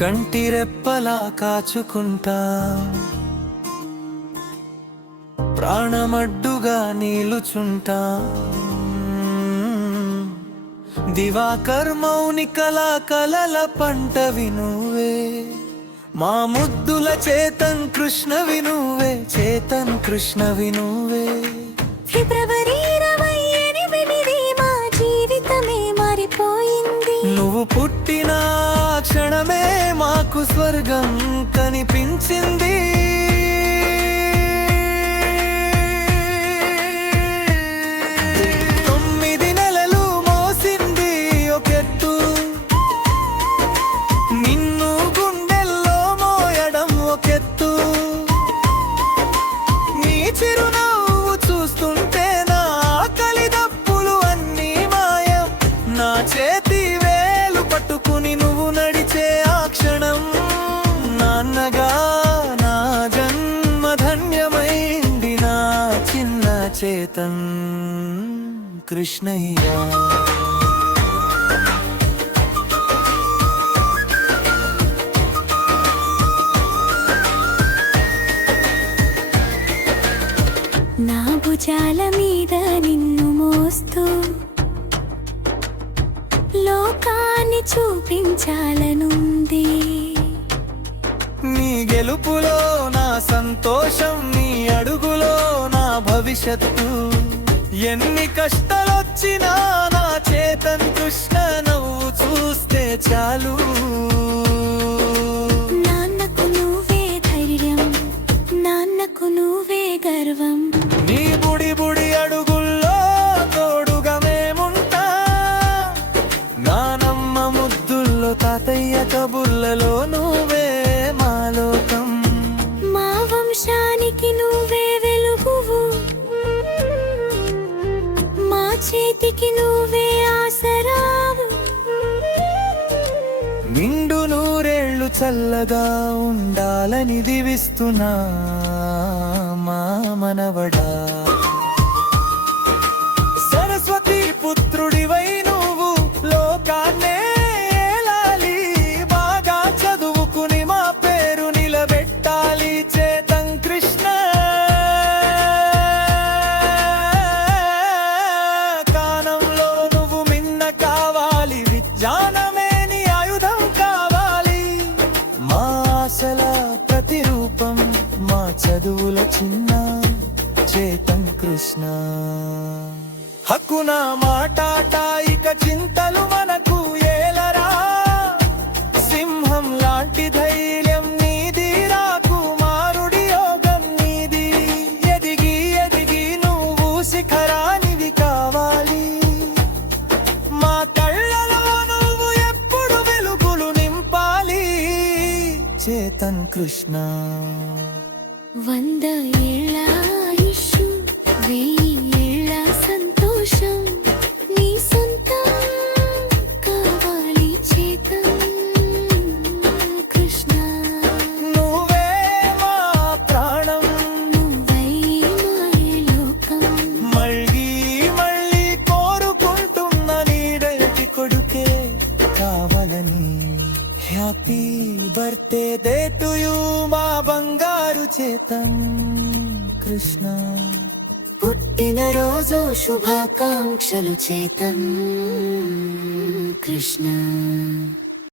కంటి రెప్పలా కాచుకుంటా, ప్రాణమడ్డుగా నిలుచుంటా. దివాకర్ మౌనికల కలల పంటవి నువ్వే, మా ముద్దుల చేతన్ కృష్ణవి నువ్వే, చేతన్ కృష్ణవి నువ్వే. ఫిబ్రవరి 28 మా జీవితమే మారిపోయింది. నువ్వు పుట్టిన క్షణమే మాకు స్వర్గం కనిపించింది. చేతి వేలు పట్టుకుని నువ్వు నడిచే ఆ క్షణం, నాన్నగా నా జన్మ ధన్యమైంది. నా చిన్న చేతన్ కృష్ణయ్య. నా భుజాల మీద నిన్ను మోస్తూ లోకాన్ని చూపించాలనుంది. నీ గెలుపులో నా సంతోషం, నీ అడుగులో నా భవిష్యత్తు. ఎన్ని కష్టాలొచ్చినా నా చేతన్ కృష్ణ నవ్వు చూస్తే చాలు. నాన్నకు నువ్వే ధైర్యం, నాన్నకు నువ్వే గర్వం. నీ బుడి బుడి అడుగుల్లో తోడుగా మేముంటా, నానమ్మ ముద్దుల్లో తాతయ్య కబుర్లలో నువ్వే మా లోకం. మా వంశానికి నువ్వే వెలుగువు, మా చేతికి నువ్వే ఆసరావు. నిండు నూరేళ్లు చల్లగా ఉండాలని దీవిస్తున్నా మా మనవడా. సరస్వతి పుత్రుడివై నువ్వు లోకాన్నే ఏలాలి, బాగా చదువుకుని మా పేరు నిలబెట్టాలి. చేతన్ కృష్ణ కానంలో నువ్వు మిన్న కావాలి, విజ్ఞానమే నీ ఆయుధం కావాలి. మా ఆశల ప్రతిరూపం, మా చదువుల చిన్న చేతన్ కృష్ణ. హక్కున మాటాట ఇక చింతలు మనకు ఏలరా, సింహం లాంటి ధైర్యం నీది, రాకుమారుడి యోగం నీది. ఎదిగి ఎదిగి నువ్వు శిఖరానివి కావాలి, మా కళ్ళలో నువ్వు ఎప్పుడు వెలుగులు నింపాలి. చేతన్ కృష్ణ. 100 ఏళ్ళ ఆయుష్షు, 1000 ఏళ్ళ సంతోషం నీ సొంతం కావాలి. చేతన్ కృష్ణ నువ్వే మా ప్రాణం, నువ్వై మాయే లోకం. మళ్ళీ మళ్ళీ కోరుకుంటున్న నీడటి కొడుకే కావాలని. హ్యాపీ బర్త్డే టు యూ మా బంగారు చేతన్ కృష్ణ. పుట్టినరోజు శుభాకాంక్షలు చేతన్ కృష్ణ.